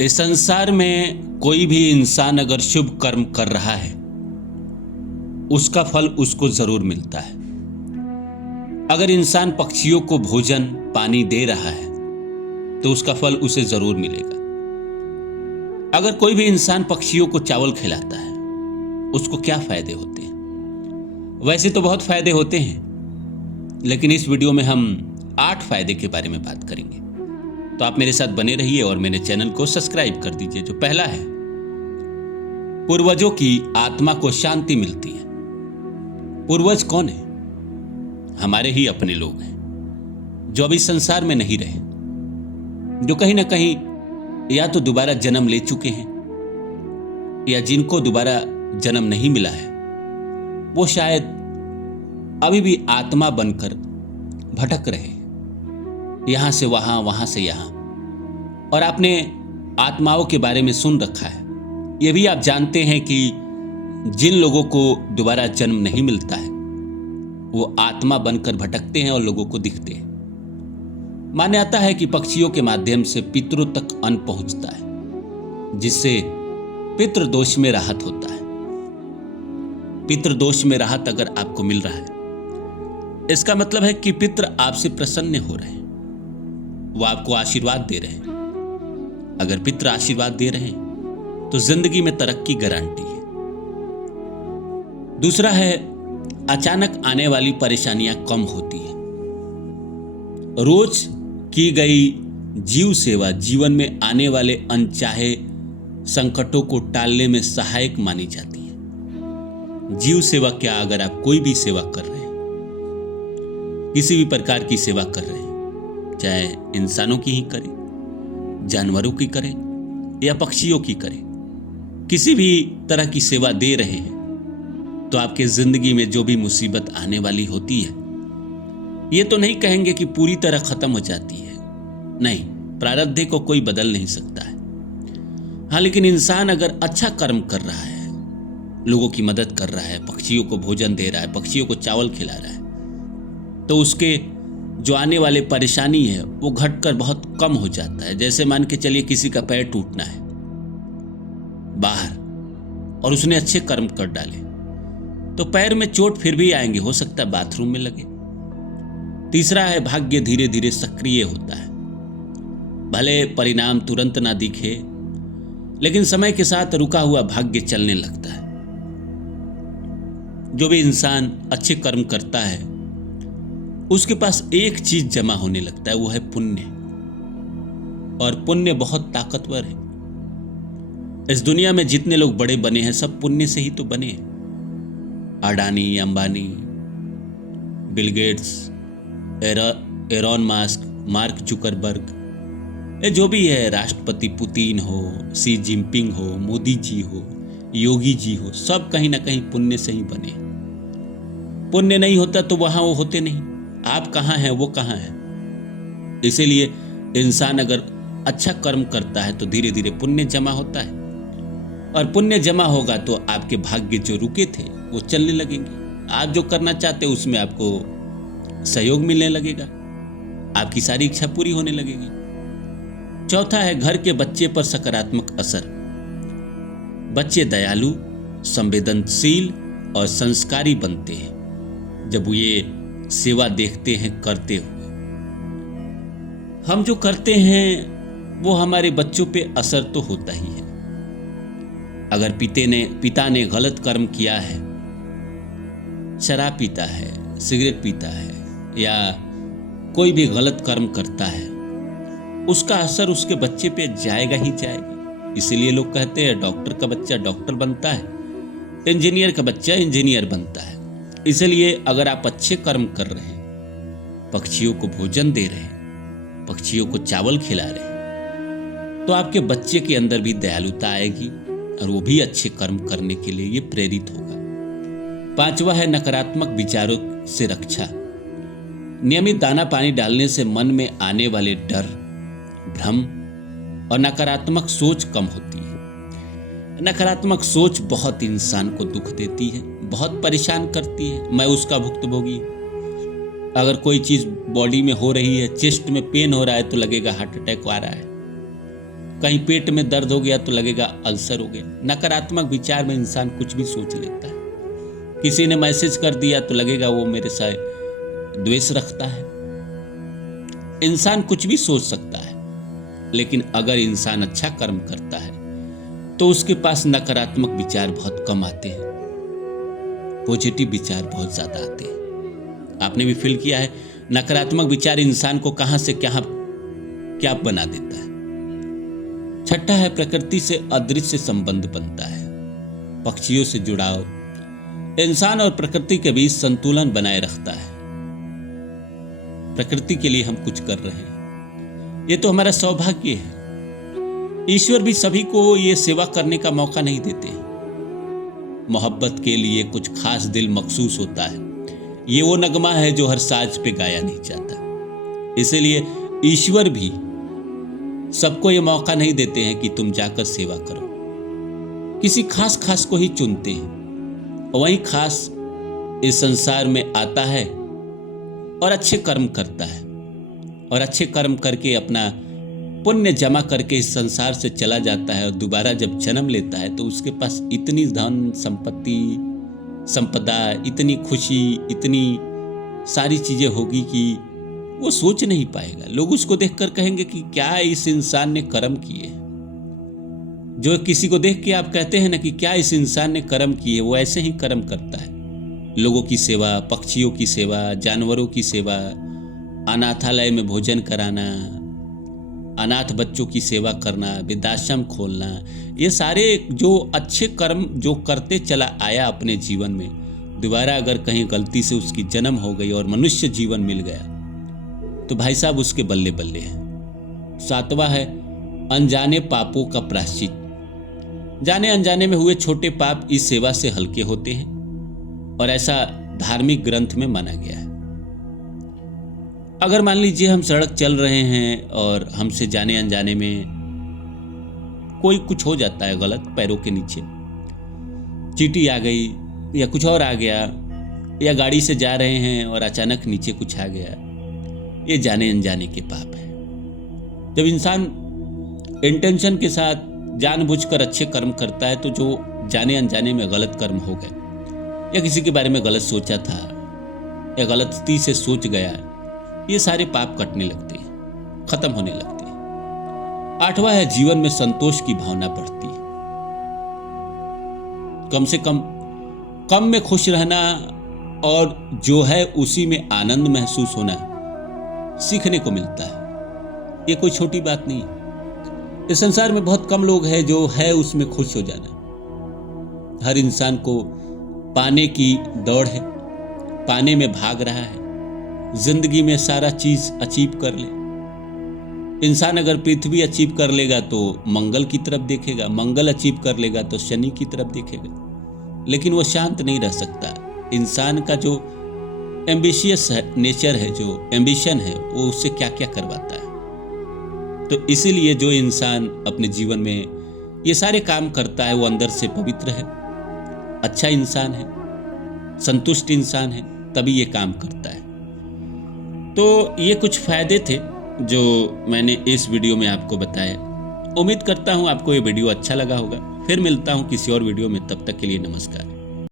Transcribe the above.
इस संसार में कोई भी इंसान अगर शुभ कर्म कर रहा है उसका फल उसको जरूर मिलता है। अगर इंसान पक्षियों को भोजन पानी दे रहा है तो उसका फल उसे जरूर मिलेगा। अगर कोई भी इंसान पक्षियों को चावल खिलाता है उसको क्या फायदे होते हैं? वैसे तो बहुत फायदे होते हैं, लेकिन इस वीडियो में हम 8 फायदे के बारे में बात करेंगे। तो आप मेरे साथ बने रहिए और मेरे चैनल को सब्सक्राइब कर दीजिए। जो पहला है, पूर्वजों की आत्मा को शांति मिलती है। पूर्वज कौन है? हमारे ही अपने लोग हैं जो अभी संसार में नहीं रहे, जो कहीं ना कहीं या तो दोबारा जन्म ले चुके हैं या जिनको दोबारा जन्म नहीं मिला है, वो शायद अभी भी आत्मा बनकर भटक रहे, यहां से वहां, वहां से यहां। और आपने आत्माओं के बारे में सुन रखा है, ये भी आप जानते हैं कि जिन लोगों को दोबारा जन्म नहीं मिलता है वो आत्मा बनकर भटकते हैं और लोगों को दिखते हैं। माना जाता है कि पक्षियों के माध्यम से पितरों तक अन्न पहुंचता है, जिससे पितृदोष में राहत होता है। पितृदोष में राहत अगर आपको मिल रहा है, इसका मतलब है कि पितृ आपसे प्रसन्न हो रहे हैं, वो आपको आशीर्वाद दे रहे हैं। अगर पितृ आशीर्वाद दे रहे हैं तो जिंदगी में तरक्की गारंटी है। दूसरा है, अचानक आने वाली परेशानियां कम होती है। रोज की गई जीव सेवा जीवन में आने वाले अनचाहे संकटों को टालने में सहायक मानी जाती है। जीव सेवा क्या, अगर आप कोई भी सेवा कर रहे हैं, किसी भी प्रकार की सेवा कर रहे हैं, चाहे इंसानों की ही करें, जानवरों की करें या पक्षियों की करें, किसी भी तरह की सेवा दे रहे हैं, तो आपके जिंदगी में जो भी मुसीबत आने वाली होती है, ये तो नहीं कहेंगे कि पूरी तरह खत्म हो जाती है, नहीं, प्रारब्ध को कोई बदल नहीं सकता है। हाँ, लेकिन इंसान अगर अच्छा कर्म कर रहा है, लोगों की मदद कर रहा है, पक्षियों को भोजन दे रहा है, पक्षियों को चावल खिला रहा है, तो उसके जो आने वाले परेशानी है वो घटकर बहुत कम हो जाता है। जैसे मान के चलिए किसी का पैर टूटना है बाहर और उसने अच्छे कर्म कर डाले, तो पैर में चोट फिर भी आएंगे, हो सकता है बाथरूम में लगे। तीसरा है, भाग्य धीरे धीरे सक्रिय होता है। भले परिणाम तुरंत ना दिखे, लेकिन समय के साथ रुका हुआ भाग्य चलने लगता है। जो भी इंसान अच्छे कर्म करता है उसके पास एक चीज जमा होने लगता है, वो है पुण्य। और पुण्य बहुत ताकतवर है। इस दुनिया में जितने लोग बड़े बने हैं सब पुण्य से ही तो बने हैं। Adani, Ambani, Bill Gates, Aaron Musk, mark Zuckerberg, ये जो भी है, राष्ट्रपति पुतिन हो, सी जिनपिंग हो, मोदी जी हो, योगी जी हो, सब कहीं ना कहीं पुण्य से ही बने। पुण्य नहीं होता तो वहां वो होते नहीं। आप कहां हैं, वो कहां है। इसीलिए इंसान अगर अच्छा कर्म करता है तो धीरे धीरे पुण्य जमा होता है, और पुण्य जमा होगा तो आपके भाग्य जो रुके थे वो चलने लगेंगे। आप जो करना चाहते हो उसमें आपको सहयोग मिलने लगेगा, आपकी सारी इच्छा पूरी होने लगेगी। चौथा है, घर के बच्चे पर सकारात्मक असर। बच्चे दयालु, संवेदनशील और संस्कारी बनते हैं जब ये सेवा देखते हैं करते हुए। हम जो करते हैं वो हमारे बच्चों पे असर तो होता ही है। अगर पिता ने गलत कर्म किया है, शराब पीता है, सिगरेट पीता है या कोई भी गलत कर्म करता है, उसका असर उसके बच्चे पे जाएगा ही जाएगा। इसीलिए लोग कहते हैं डॉक्टर का बच्चा डॉक्टर बनता है, इंजीनियर का बच्चा इंजीनियर बनता है। इसलिए अगर आप अच्छे कर्म कर रहे हैं, पक्षियों को भोजन दे रहे हैं, पक्षियों को चावल खिला रहे हैं, तो आपके बच्चे के अंदर भी दयालुता आएगी और वो भी अच्छे कर्म करने के लिए ये प्रेरित होगा। पांचवा है, नकारात्मक विचारों से रक्षा। नियमित दाना पानी डालने से मन में आने वाले डर, भ्रम और नकारात्मक सोच कम होती है। नकारात्मक सोच बहुत इंसान को दुख देती है, बहुत परेशान करती है। मैं उसका भुक्तभोगी हूं। अगर कोई चीज बॉडी में हो रही है, चेस्ट में पेन हो रहा है तो लगेगा हार्ट अटैक आ रहा है। कहीं पेट में दर्द हो गया तो लगेगा अल्सर हो गया। नकारात्मक विचार में इंसान कुछ भी सोच लेता है। किसी ने मैसेज कर दिया तो लगेगा वो मेरे से द्वेष रखता है। इंसान कुछ भी सोच सकता है, लेकिन अगर इंसान अच्छा कर्म करता है तो उसके पास नकारात्मक विचार बहुत कम आते हैं, पॉजिटिव विचार बहुत ज्यादा आते हैं। आपने भी फील किया है, नकारात्मक विचार इंसान को कहां से क्या बना देता है। छठा है, प्रकृति से अदृश्य संबंध बनता है। पक्षियों से जुड़ाव इंसान और प्रकृति के बीच संतुलन बनाए रखता है। प्रकृति के लिए हम कुछ कर रहे हैं, ये तो हमारा सौभाग्य है। ईश्वर भी सभी को ये सेवा करने का मौका नहीं देते। मोहब्बत के लिए कुछ खास दिल मखसूस होता है। ये वो नगमा है जो हर साज पे गाया नहीं जाता। इसीलिए ईश्वर भी सबको ये मौका नहीं देते हैं कि तुम जाकर सेवा करो। किसी खास को ही चुनते हैं, वही खास इस संसार में आता है और अच्छे कर्म करता है, और अच्छे कर्म करके अपना पुण्य जमा करके इस संसार से चला जाता है। और दोबारा जब जन्म लेता है तो उसके पास इतनी धन संपत्ति संपदा, इतनी खुशी, इतनी सारी चीजें होगी कि वो सोच नहीं पाएगा। लोग उसको देखकर कहेंगे कि क्या इस इंसान ने कर्म किए। जो किसी को देख के आप कहते हैं ना कि क्या इस इंसान ने कर्म किए, वो ऐसे ही कर्म करता है। लोगों की सेवा, पक्षियों की सेवा, जानवरों की सेवा, अनाथालय में भोजन कराना, अनाथ बच्चों की सेवा करना, वृद्धाश्रम खोलना, ये सारे जो अच्छे कर्म जो करते चला आया अपने जीवन में, दोबारा अगर कहीं गलती से उसकी जन्म हो गई और मनुष्य जीवन मिल गया तो भाई साहब उसके बल्ले बल्ले हैं। सातवां है, अनजाने पापों का प्रायश्चित। जाने अनजाने में हुए छोटे पाप इस सेवा से हल्के होते हैं और ऐसा धार्मिक ग्रंथ में माना गया है। अगर मान लीजिए हम सड़क चल रहे हैं और हमसे जाने अनजाने में कोई कुछ हो जाता है गलत, पैरों के नीचे चींटी आ गई या कुछ और आ गया, या गाड़ी से जा रहे हैं और अचानक नीचे कुछ आ गया, ये जाने अनजाने के पाप है। जब इंसान इंटेंशन के साथ जानबूझकर अच्छे कर्म करता है तो जो जाने अनजाने में गलत कर्म हो गए, या किसी के बारे में गलत सोचा था या गलती से सोच गया, ये सारे पाप कटने लगते हैं, खत्म होने लगते हैं। आठवां है, जीवन में संतोष की भावना बढ़ती है। कम से कम में खुश रहना और जो है उसी में आनंद महसूस होना सीखने को मिलता है। ये कोई छोटी बात नहीं है। इस संसार में बहुत कम लोग हैं जो है उसमें खुश हो जाना। हर इंसान को पाने की दौड़ है, पाने में भाग रहा है। जिंदगी में सारा चीज अचीव कर ले। इंसान अगर पृथ्वी अचीव कर लेगा तो मंगल की तरफ देखेगा, मंगल अचीव कर लेगा तो शनि की तरफ देखेगा, लेकिन वो शांत नहीं रह सकता। इंसान का जो एम्बिशियस नेचर है, जो एम्बिशन है, वो उससे क्या क्या करवाता है। तो इसीलिए जो इंसान अपने जीवन में ये सारे काम करता है वो अंदर से पवित्र है, अच्छा इंसान है, संतुष्ट इंसान है, तभी ये काम करता है। तो ये कुछ फायदे थे जो मैंने इस वीडियो में आपको बताया। उम्मीद करता हूँ आपको ये वीडियो अच्छा लगा होगा। फिर मिलता हूँ किसी और वीडियो में, तब तक के लिए नमस्कार।